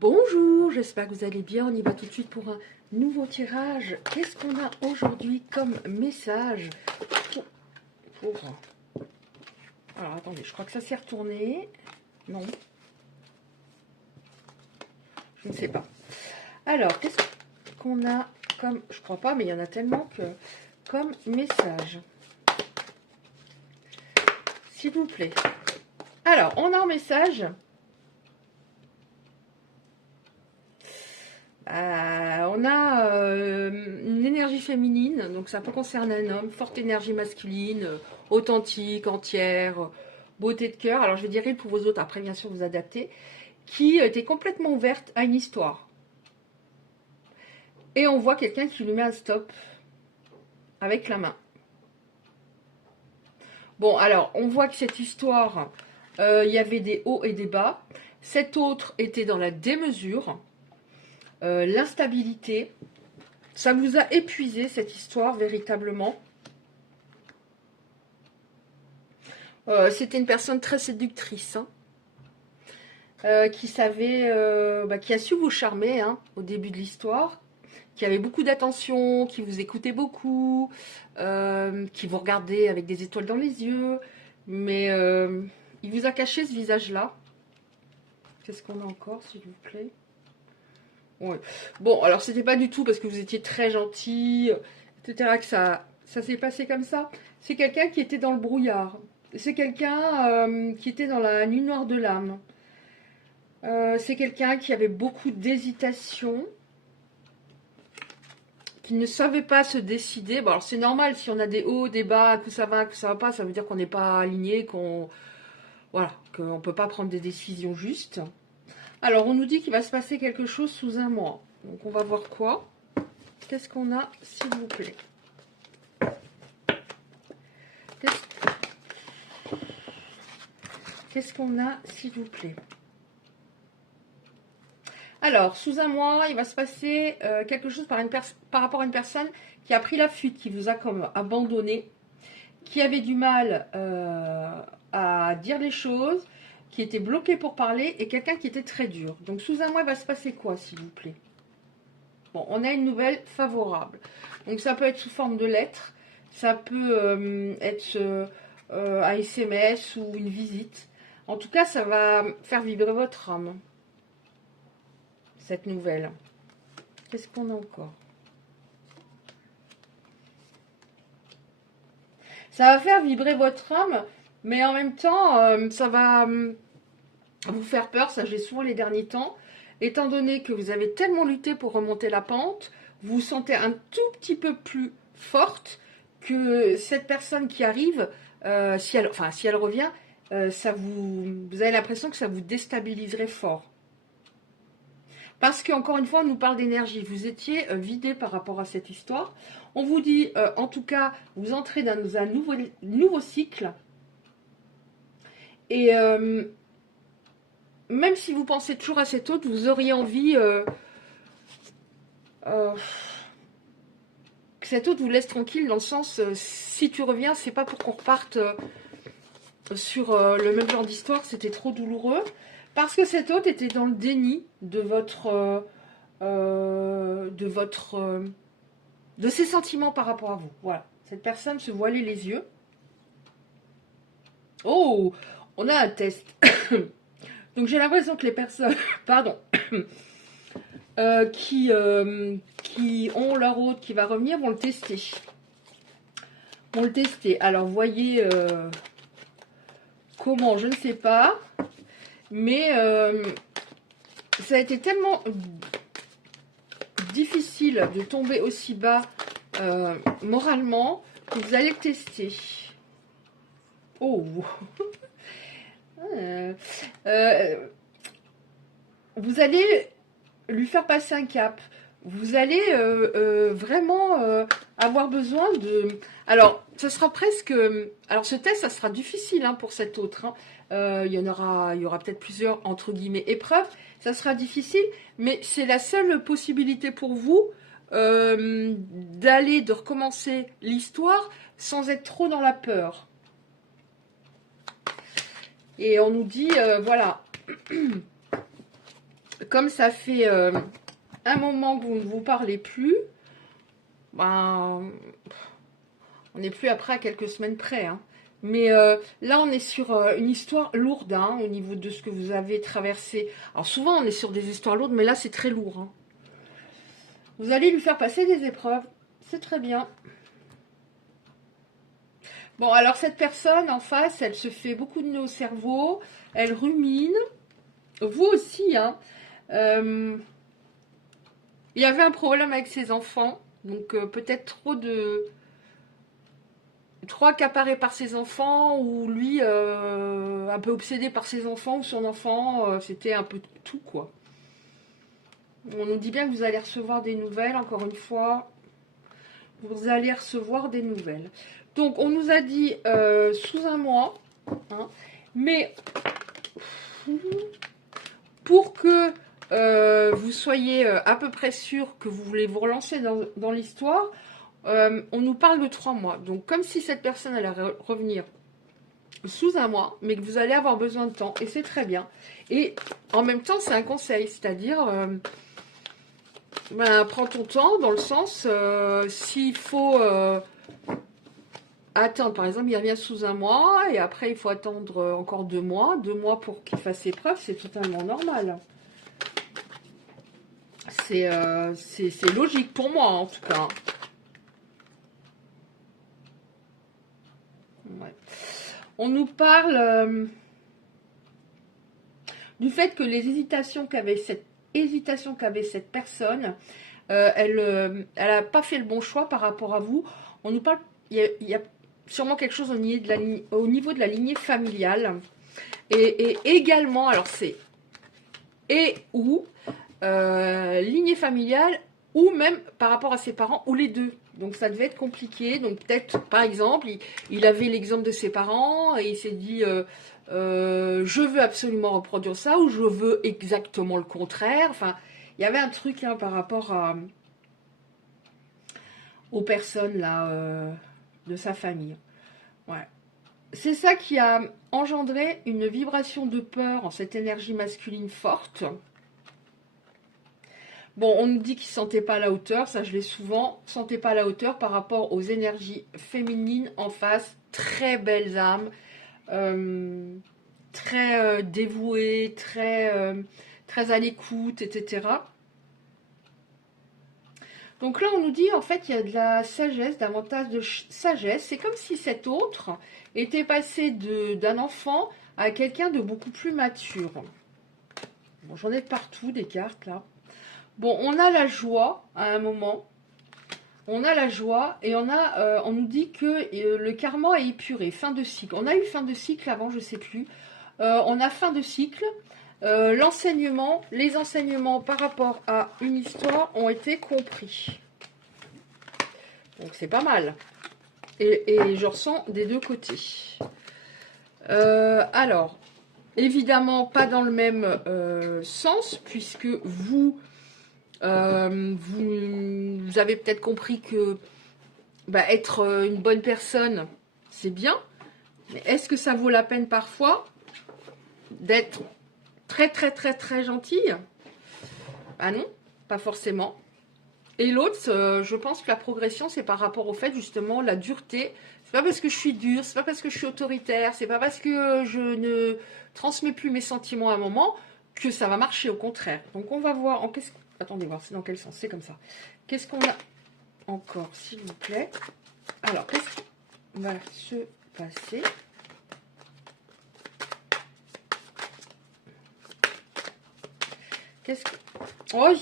Bonjour, j'espère que vous allez bien. On y va tout de suite pour un nouveau tirage. Qu'est-ce qu'on a aujourd'hui comme message Alors attendez, je crois que ça s'est retourné. Non. Je ne sais pas. Alors, qu'est-ce qu'on a comme... Je crois pas, mais il y en a tellement que... Comme message. S'il vous plaît. Alors, on a un message... on a une énergie féminine, donc ça peut concerner un homme, forte énergie masculine, authentique, entière, beauté de cœur. Alors je vais dire il pour vos autres, après bien sûr vous adaptez, qui était complètement ouverte à une histoire. Et on voit quelqu'un qui lui met un stop avec la main. Bon, alors on voit que cette histoire, il y avait des hauts et des bas. Cet autre était dans la démesure. L'instabilité, ça vous a épuisé cette histoire véritablement. C'était une personne très séductrice, hein, qui savait, qui a su vous charmer hein, au début de l'histoire, qui avait beaucoup d'attention, qui vous écoutait beaucoup, qui vous regardait avec des étoiles dans les yeux, mais il vous a caché ce visage-là. Qu'est-ce qu'on a encore, s'il vous plaît? Ouais. Bon, alors c'était pas du tout parce que vous étiez très gentil, etc. que ça s'est passé comme ça. C'est quelqu'un qui était dans le brouillard. C'est quelqu'un qui était dans la nuit noire de l'âme. C'est quelqu'un qui avait beaucoup d'hésitation, qui ne savait pas se décider. Bon, alors c'est normal si on a des hauts, des bas, que ça va pas, ça veut dire qu'on n'est pas aligné, voilà, qu'on peut pas prendre des décisions justes. Alors, on nous dit qu'il va se passer quelque chose sous un mois. Donc, on va voir quoi. Qu'est-ce qu'on a, s'il vous plaît? Qu'est-ce qu'on a, s'il vous plaît? Alors, sous un mois, il va se passer quelque chose par rapport à une personne qui a pris la fuite, qui vous a comme abandonné, qui avait du mal à dire les choses, qui était bloqué pour parler, et quelqu'un qui était très dur. Donc, sous un mois, il va se passer quoi, s'il vous plaît? Bon, on a une nouvelle favorable. Donc, ça peut être sous forme de lettre, ça peut être un SMS ou une visite. En tout cas, ça va faire vibrer votre âme, cette nouvelle. Qu'est-ce qu'on a encore? Ça va faire vibrer votre âme, mais en même temps, ça va vous faire peur. Ça, j'ai souvent les derniers temps. Étant donné que vous avez tellement lutté pour remonter la pente, vous vous sentez un tout petit peu plus forte que cette personne qui arrive, si elle revient, vous avez l'impression que ça vous déstabiliserait fort. Parce qu'encore une fois, on nous parle d'énergie. Vous étiez vidé par rapport à cette histoire. On vous dit, en tout cas, vous entrez dans un nouveau cycle. Et même si vous pensez toujours à cet autre, vous auriez envie que cet autre vous laisse tranquille, dans le sens, si tu reviens, c'est pas pour qu'on reparte sur le même genre d'histoire, c'était trop douloureux. Parce que cet autre était dans le déni de de ses sentiments par rapport à vous. Voilà. Cette personne se voilait les yeux. Oh, on a un test. Donc j'ai l'impression que les personnes, pardon, qui ont leur hôte qui va revenir vont le tester. Alors voyez comment, je ne sais pas. Mais ça a été tellement difficile de tomber aussi bas moralement que vous allez le tester. Oh. Vous allez lui faire passer un cap. Vous allez vraiment avoir besoin de... Alors, ça sera presque... Alors, ce test, ça sera difficile hein, pour cet autre. Hein. Il y aura peut-être plusieurs, entre guillemets, épreuves. Ça sera difficile, mais c'est la seule possibilité pour vous de recommencer l'histoire sans être trop dans la peur. Et on nous dit, voilà... comme ça fait un moment que vous ne vous parlez plus, ben, on n'est plus après à quelques semaines près. Hein. Mais là, on est sur une histoire lourde hein, au niveau de ce que vous avez traversé. Alors souvent, on est sur des histoires lourdes, mais là, c'est très lourd. Hein. Vous allez lui faire passer des épreuves. C'est très bien. Bon, alors cette personne en face, elle se fait beaucoup de nœuds au cerveau. Elle rumine. Vous aussi, hein. Il y avait un problème avec ses enfants. Donc peut-être trop accaparé par ses enfants, ou lui un peu obsédé par ses enfants, ou son enfant, c'était un peu tout quoi. On nous dit bien que vous allez recevoir des nouvelles, encore une fois, vous allez recevoir des nouvelles. Donc on nous a dit sous un mois, hein, mais pour que vous soyez à peu près sûr que vous voulez vous relancer dans l'histoire, on nous parle de 3 mois. Donc comme si cette personne allait revenir sous un mois, mais que vous allez avoir besoin de temps, et c'est très bien. Et en même temps, c'est un conseil, c'est-à-dire, prends ton temps, dans le sens, s'il faut attendre, par exemple, il revient sous un mois, et après, il faut attendre encore 2 mois, 2 mois pour qu'il fasse ses preuves, c'est totalement normal. C'est logique pour moi, en tout cas. Ouais. On nous parle du fait que les hésitations qu'avait cette personne, elle n'a pas fait le bon choix par rapport à vous. On nous parle, il y a sûrement quelque chose au niveau de la lignée familiale. Et également, alors c'est et ou lignée familiale, ou même par rapport à ses parents, ou les deux. Donc ça devait être compliqué. Donc peut-être, par exemple, il avait l'exemple de ses parents et il s'est dit je veux absolument reproduire ça, ou je veux exactement le contraire. Enfin, il y avait un truc hein, par rapport aux personnes là de sa famille. Ouais. C'est ça qui a engendré une vibration de peur en cette énergie masculine forte. Bon, on nous dit qu'il ne se sentait pas à la hauteur, ça je l'ai souvent, ne sentait pas à la hauteur par rapport aux énergies féminines en face, très belles âmes, très dévouées, très à l'écoute, etc. Donc là, on nous dit, en fait, il y a de la sagesse, davantage de sagesse. C'est comme si cet autre était passé d'un enfant à quelqu'un de beaucoup plus mature. Bon, j'en ai partout des cartes, là. Bon, on a la joie, à un moment. On a la joie, et on nous dit que le karma est épuré, fin de cycle. On a eu fin de cycle avant, je ne sais plus. On a fin de cycle. L'enseignement, les enseignements par rapport à une histoire ont été compris. Donc c'est pas mal. Et je ressens des deux côtés. Alors, évidemment, pas dans le même sens, puisque vous avez peut-être compris que être une bonne personne, c'est bien. Mais est-ce que ça vaut la peine parfois d'être très très très très gentille? Ah non, pas forcément. Et l'autre, je pense que la progression, c'est par rapport au fait, justement, la dureté. C'est pas parce que je suis dure, c'est pas parce que je suis autoritaire, c'est pas parce que je ne transmets plus mes sentiments à un moment que ça va marcher, au contraire. Donc on va voir attendez, voir, c'est dans quel sens, c'est comme ça. Qu'est-ce qu'on a encore, s'il vous plaît? Alors, qu'est-ce qui va se passer? Qu'est-ce que... Oh,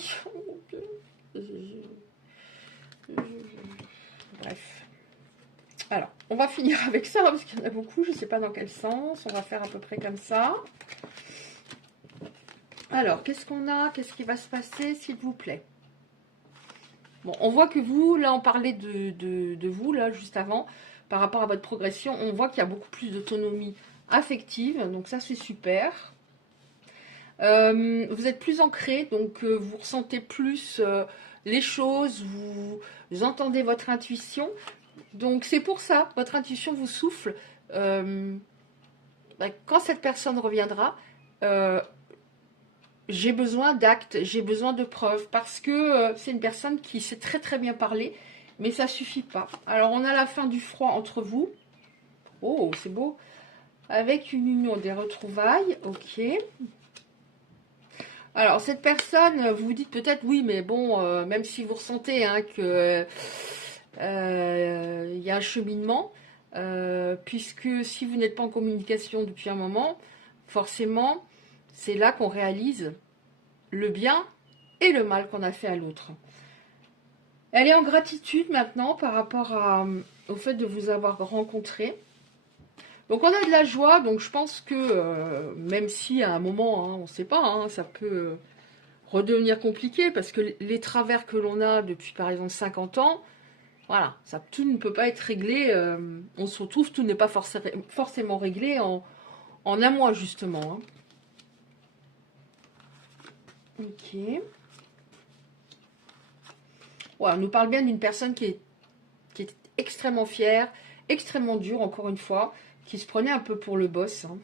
bref. Alors, on va finir avec ça, parce qu'il y en a beaucoup, je ne sais pas dans quel sens. On va faire à peu près comme ça. Alors, qu'est-ce qu'on a? Qu'est-ce qui va se passer, s'il vous plaît? Bon, on voit que vous, là, on parlait de vous, là, juste avant, par rapport à votre progression. On voit qu'il y a beaucoup plus d'autonomie affective, donc ça, c'est super. Vous êtes plus ancré, donc vous ressentez plus les choses, vous entendez votre intuition. Donc c'est pour ça, votre intuition vous souffle. Quand cette personne reviendra, j'ai besoin d'actes, j'ai besoin de preuves, parce que c'est une personne qui sait très très bien parler, mais ça suffit pas. Alors on a la fin du froid entre vous. Oh, c'est beau. Avec une union, des retrouvailles, ok. Alors cette personne, vous vous dites peut-être, oui, mais bon, même si vous ressentez hein, que il y a un cheminement, puisque si vous n'êtes pas en communication depuis un moment, forcément, c'est là qu'on réalise le bien et le mal qu'on a fait à l'autre. Elle est en gratitude maintenant par rapport au fait de vous avoir rencontré. Donc on a de la joie, donc je pense que même si à un moment, hein, on ne sait pas, hein, ça peut redevenir compliqué parce que les travers que l'on a depuis par exemple 50 ans, voilà, ça, tout ne peut pas être réglé. On se retrouve, tout n'est pas forcément réglé en un mois justement. Hein. Ok. Ouais, on nous parle bien d'une personne qui est extrêmement fière, extrêmement dure, encore une fois, qui se prenait un peu pour le boss. Hein.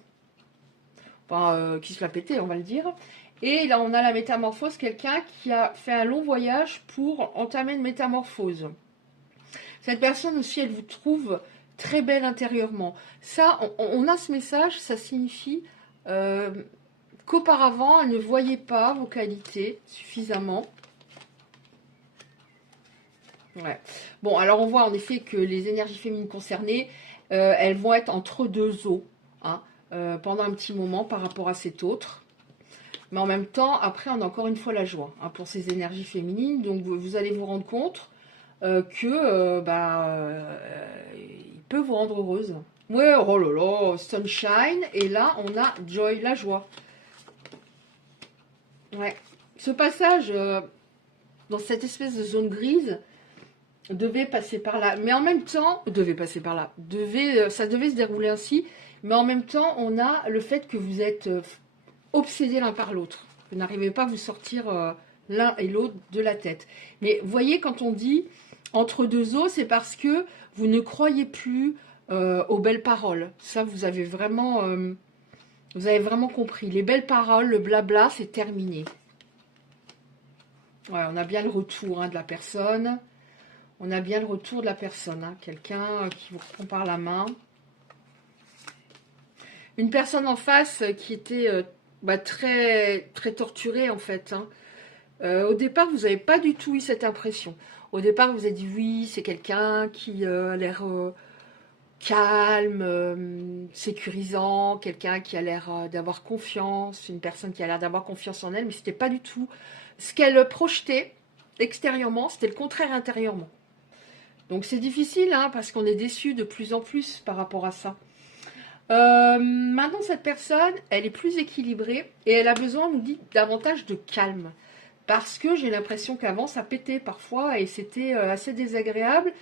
Enfin, qui se la pétait, on va le dire. Et là, on a la métamorphose, quelqu'un qui a fait un long voyage pour entamer une métamorphose. Cette personne aussi, elle vous trouve très belle intérieurement. Ça, on a ce message, ça signifie qu'auparavant, elle ne voyait pas vos qualités suffisamment. Ouais. Bon, alors on voit en effet que les énergies féminines concernées, elles vont être entre deux eaux hein, pendant un petit moment par rapport à cet autre. Mais en même temps, après, on a encore une fois la joie hein, pour ces énergies féminines. Donc, vous allez vous rendre compte que il peut vous rendre heureuse. Ouais, oh là là, sunshine. Et là, on a joy, la joie. Ouais. Ce passage dans cette espèce de zone grise devait passer par là. Mais en même temps, devait passer par là. Ça devait se dérouler ainsi. Mais en même temps, on a le fait que vous êtes obsédés l'un par l'autre. Vous n'arrivez pas à vous sortir l'un et l'autre de la tête. Mais voyez, quand on dit entre deux eaux, c'est parce que vous ne croyez plus aux belles paroles. Ça, vous avez vraiment compris. Les belles paroles, le blabla, c'est terminé. Ouais, on a bien le retour hein, de la personne. On a bien le retour de la personne. Hein. Quelqu'un qui vous prend par la main. Une personne en face qui était très, très torturée en fait. Hein. Au départ, vous n'avez pas du tout eu cette impression. Au départ, vous avez dit oui, c'est quelqu'un qui a l'air calme, sécurisant, quelqu'un qui a l'air d'avoir confiance, une personne qui a l'air d'avoir confiance en elle, mais c'était pas du tout ce qu'elle projetait extérieurement, c'était le contraire intérieurement. Donc c'est difficile, hein, parce qu'on est déçu de plus en plus par rapport à ça. Maintenant, cette personne, elle est plus équilibrée et elle a besoin, on nous dit, davantage de calme. Parce que j'ai l'impression qu'avant, ça pétait parfois et c'était assez désagréable,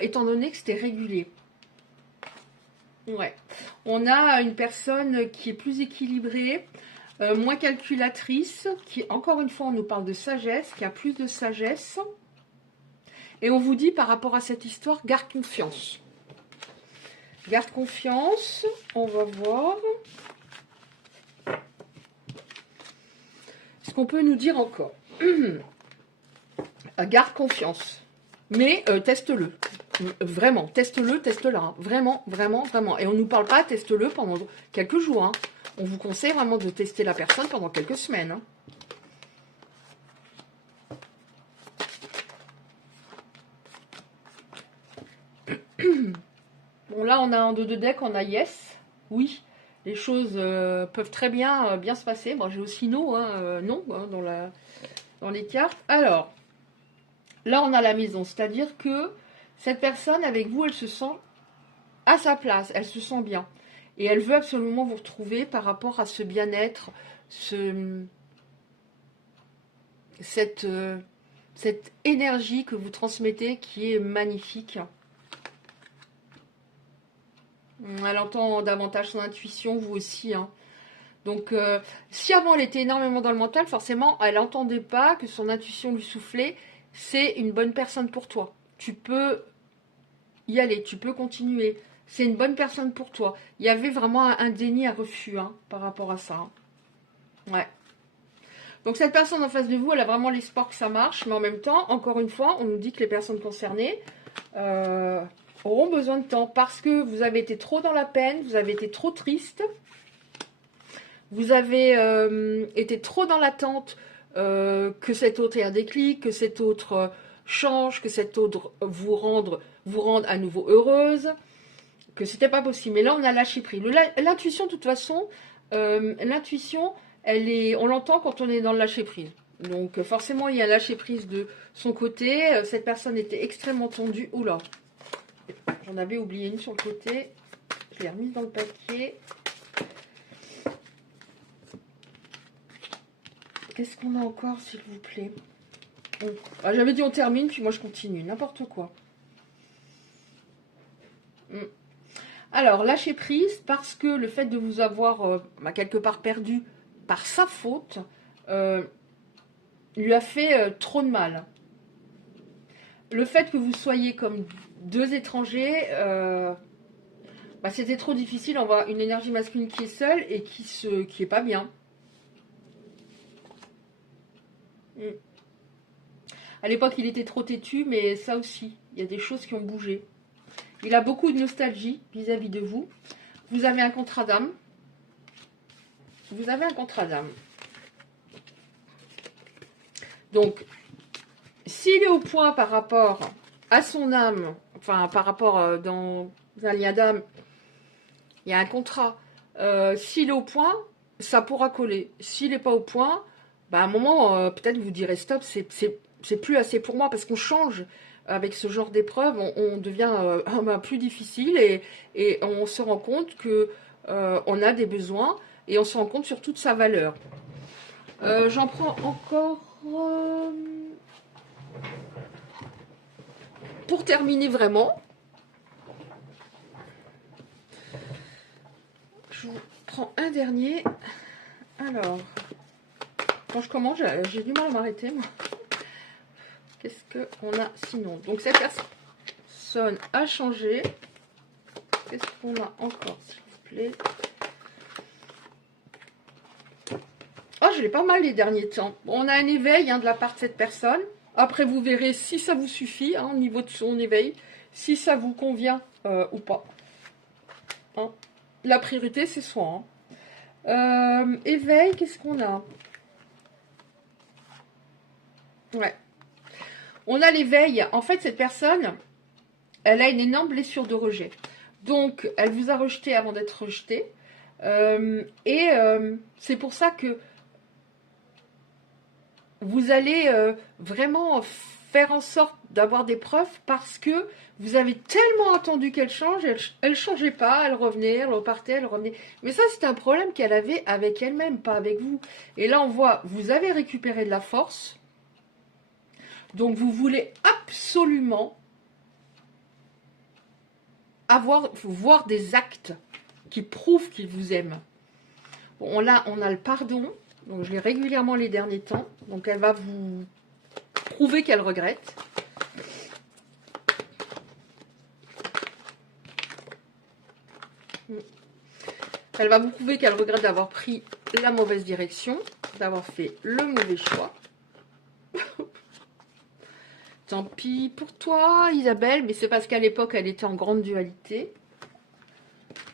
étant donné que c'était régulier. Ouais. On a une personne qui est plus équilibrée, moins calculatrice, qui, encore une fois, on nous parle de sagesse, qui a plus de sagesse. Et on vous dit, par rapport à cette histoire, garde confiance. Garde confiance, on va voir. Ce qu'on peut nous dire encore. Garde confiance. Mais teste-le. Vraiment, teste-le, teste-la. Hein. Vraiment, vraiment, vraiment. Et on ne nous parle pas, teste-le pendant quelques jours. Hein. On vous conseille vraiment de tester la personne pendant quelques semaines. Hein. Bon, là, on a un 2 de deck, on a yes. Oui, les choses peuvent très bien, bien se passer. Bon, j'ai aussi no, hein, non, hein, dans les cartes. Alors, là, on a la maison. C'est-à-dire que cette personne, avec vous, elle se sent à sa place. Elle se sent bien. Et elle veut absolument vous retrouver par rapport à ce bien-être, cette énergie que vous transmettez qui est magnifique. Elle entend davantage son intuition, vous aussi. Hein. Donc, si avant elle était énormément dans le mental, forcément, elle n'entendait pas que son intuition lui soufflait. C'est une bonne personne pour toi. Tu peux y aller, tu peux continuer. C'est une bonne personne pour toi. Il y avait vraiment un déni, un refus hein, par rapport à ça. Hein. Ouais. Donc cette personne en face de vous, elle a vraiment l'espoir que ça marche, mais en même temps, encore une fois, on nous dit que les personnes concernées auront besoin de temps parce que vous avez été trop dans la peine, vous avez été trop triste, vous avez été trop dans l'attente que cet autre ait un déclic, que cet autre change, que cet autre vous rende à nouveau heureuse, que c'était pas possible. Mais là, on a lâché prise. L'intuition, de toute façon, l'intuition, on l'entend quand on est dans le lâcher prise. Donc forcément, il y a un lâcher prise de son côté. Cette personne était extrêmement tendue. Oula, j'en avais oublié une sur le côté. Je l'ai remise dans le papier. Qu'est-ce qu'on a encore, s'il vous plaît? Ah, j'avais dit on termine, puis moi je continue. N'importe quoi. Alors, lâcher prise, parce que le fait de vous avoir quelque part perdu par sa faute, lui a fait trop de mal. Le fait que vous soyez comme deux étrangers, c'était trop difficile. On voit une énergie masculine qui est seule et qui est pas bien. À l'époque, il était trop têtu, mais ça aussi, il y a des choses qui ont bougé. Il a beaucoup de nostalgie vis-à-vis de vous. Vous avez un contrat d'âme. Vous avez un contrat d'âme. Donc, s'il est au point par rapport à son âme, enfin par rapport dans un lien d'âme, il y a un contrat. S'il est au point, ça pourra coller. S'il n'est pas au point, à un moment, peut-être vous direz stop, c'est plus assez pour moi parce qu'on change. Avec ce genre d'épreuve, on devient plus difficile et on se rend compte que on a des besoins et on se rend compte sur toute sa valeur. J'en prends encore pour terminer vraiment. Je vous prends un dernier. Alors, quand je commence, j'ai du mal à m'arrêter, moi. Qu'est-ce qu'on a sinon? Donc, cette personne a changé. Qu'est-ce qu'on a encore, s'il vous plaît? Oh, je l'ai pas mal les derniers temps. Bon, on a un éveil de la part de cette personne. Après, vous verrez si ça vous suffit au niveau de son éveil, si ça vous convient ou pas. La priorité, c'est soi. Éveil, qu'est-ce qu'on a? Ouais. On a l'éveil. En fait, cette personne, elle a une énorme blessure de rejet. Donc, elle vous a rejeté avant d'être rejetée. C'est pour ça que vous allez vraiment faire en sorte d'avoir des preuves parce que vous avez tellement attendu qu'elle change, elle ne changeait pas, elle revenait, elle repartait, elle revenait. Mais ça, c'est un problème qu'elle avait avec elle-même, pas avec vous. Et là, on voit, vous avez récupéré de la force. Donc, vous voulez absolument voir des actes qui prouvent qu'il vous aime. Bon, on a le pardon. Donc, je l'ai régulièrement les derniers temps. Donc, elle va vous prouver qu'elle regrette. Elle va vous prouver qu'elle regrette d'avoir pris la mauvaise direction, d'avoir fait le mauvais choix. Tant pis pour toi, Isabelle, mais c'est parce qu'à l'époque, elle était en grande dualité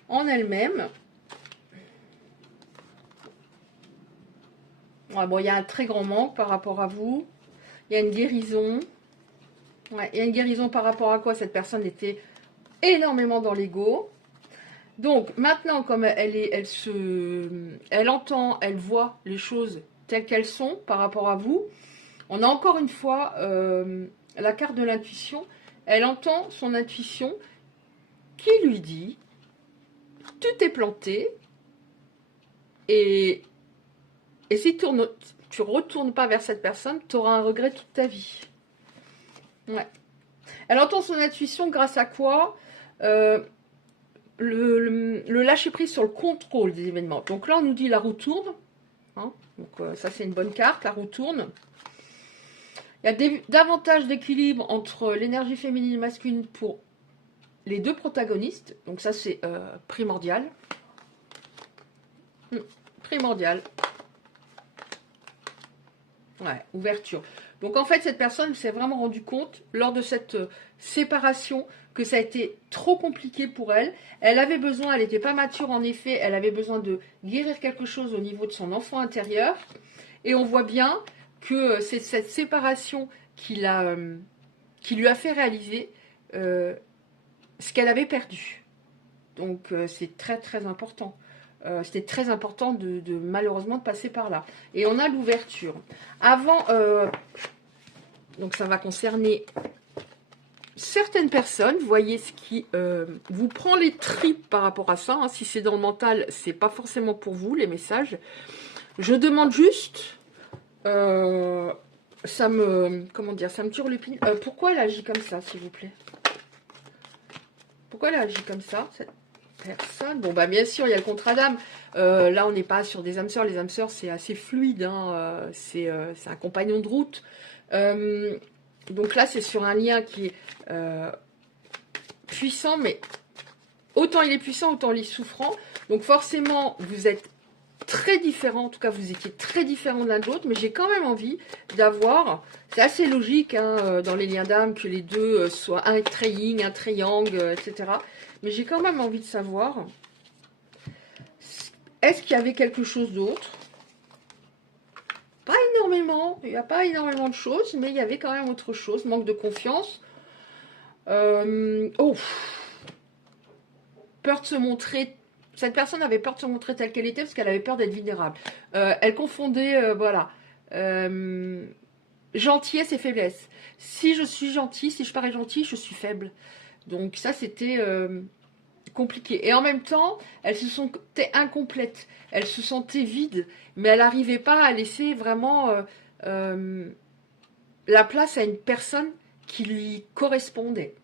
en elle-même. Ouais, bon, il y a un très grand manque par rapport à vous. Il y a une guérison. Ouais, il y a une guérison par rapport à quoi cette personne était énormément dans l'ego. Donc, maintenant, comme elle entend, elle voit les choses telles qu'elles sont par rapport à vous, on a encore une fois la carte de l'intuition. Elle entend son intuition qui lui dit « Tu t'es planté et si tu ne retournes pas vers cette personne, tu auras un regret toute ta vie. » Ouais. Elle entend son intuition grâce à quoi le lâcher-prise sur le contrôle des événements. Donc là, on nous dit la roue tourne. Donc ça, c'est une bonne carte, la roue tourne. Il y a davantage d'équilibre entre l'énergie féminine et masculine pour les deux protagonistes. Donc ça, c'est primordial. Primordial. Ouais, ouverture. Donc en fait, cette personne s'est vraiment rendu compte lors de cette séparation que ça a été trop compliqué pour elle. Elle avait besoin, elle n'était pas mature en effet, elle avait besoin de guérir quelque chose au niveau de son enfant intérieur. Et on voit bien que c'est cette séparation qui lui a fait réaliser ce qu'elle avait perdu. Donc c'est très très important. C'était très important de malheureusement de passer par là. Et on a l'ouverture. Avant, donc ça va concerner certaines personnes. Vous voyez ce qui vous prend les tripes par rapport à ça. Hein. Si c'est dans le mental, c'est pas forcément pour vous les messages. Je demande juste, ça me turlupine. Pourquoi elle agit comme ça, s'il vous plaît? Pourquoi elle agit comme ça, cette personne? Bon, bah bien sûr, il y a le contrat d'âme. Là, on n'est pas sur des âmes sœurs. Les âmes sœurs, c'est assez fluide. Hein. C'est un compagnon de route. Donc là, c'est sur un lien qui est puissant, mais autant il est puissant, autant il est souffrant. Donc forcément, vous êtes très différents. En tout cas, vous étiez très différents de l'un de l'autre. Mais j'ai quand même envie d'avoir... C'est assez logique hein, dans les liens d'âme que les deux soient un très yin, un très yang, etc. Mais j'ai quand même envie de savoir, est-ce qu'il y avait quelque chose d'autre? Pas énormément, il n'y a pas énormément de choses, mais il y avait quand même autre chose. Manque de confiance. Oh, peur de se montrer. Cette personne avait peur de se montrer telle qu'elle était parce qu'elle avait peur d'être vulnérable. Elle confondait, voilà, gentillesse et faiblesse. Si je suis gentil, si je parais gentil, je suis faible. Donc ça, c'était compliqué. Et en même temps, elle se sentait incomplète. Elle se sentait vide, mais elle n'arrivait pas à laisser vraiment la place à une personne qui lui correspondait.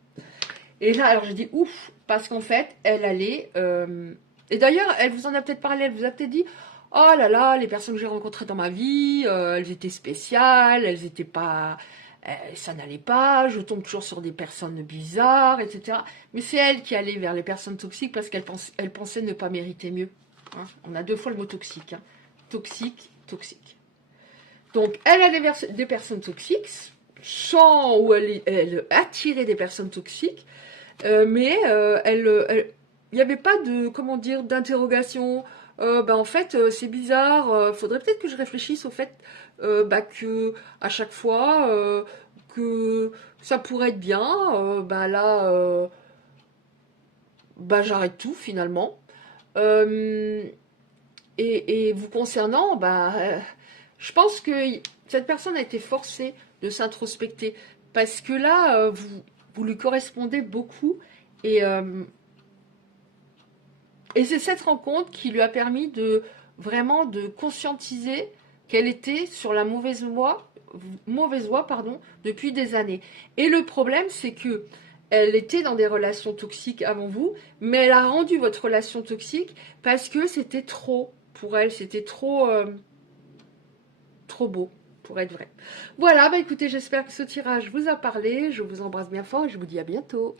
Et là, alors j'ai dit ouf, parce qu'en fait, elle allait... et d'ailleurs, elle vous en a peut-être parlé, elle vous a peut-être dit, oh là là, les personnes que j'ai rencontrées dans ma vie, elles étaient spéciales, elles étaient pas... ça n'allait pas, je tombe toujours sur des personnes bizarres, etc. Mais c'est elle qui allait vers les personnes toxiques parce qu'elle pensait ne pas mériter mieux. Hein. On a deux fois le mot toxique. Hein. Toxique, toxique. Donc, elle allait vers des personnes toxiques, sans où elle attirait des personnes toxiques, mais il n'y avait pas de, comment dire, d'interrogation. En fait, c'est bizarre, faudrait peut-être que je réfléchisse au fait que à chaque fois que ça pourrait être bien, j'arrête tout finalement. Et vous concernant, je pense que cette personne a été forcée de s'introspecter parce que là, vous lui correspondez beaucoup et c'est cette rencontre qui lui a permis de vraiment de conscientiser qu'elle était sur la mauvaise voie, depuis des années. Et le problème, c'est que elle était dans des relations toxiques avant vous, mais elle a rendu votre relation toxique parce que c'était trop pour elle, c'était trop, trop beau pour être vrai. Voilà, écoutez, j'espère que ce tirage vous a parlé. Je vous embrasse bien fort et je vous dis à bientôt.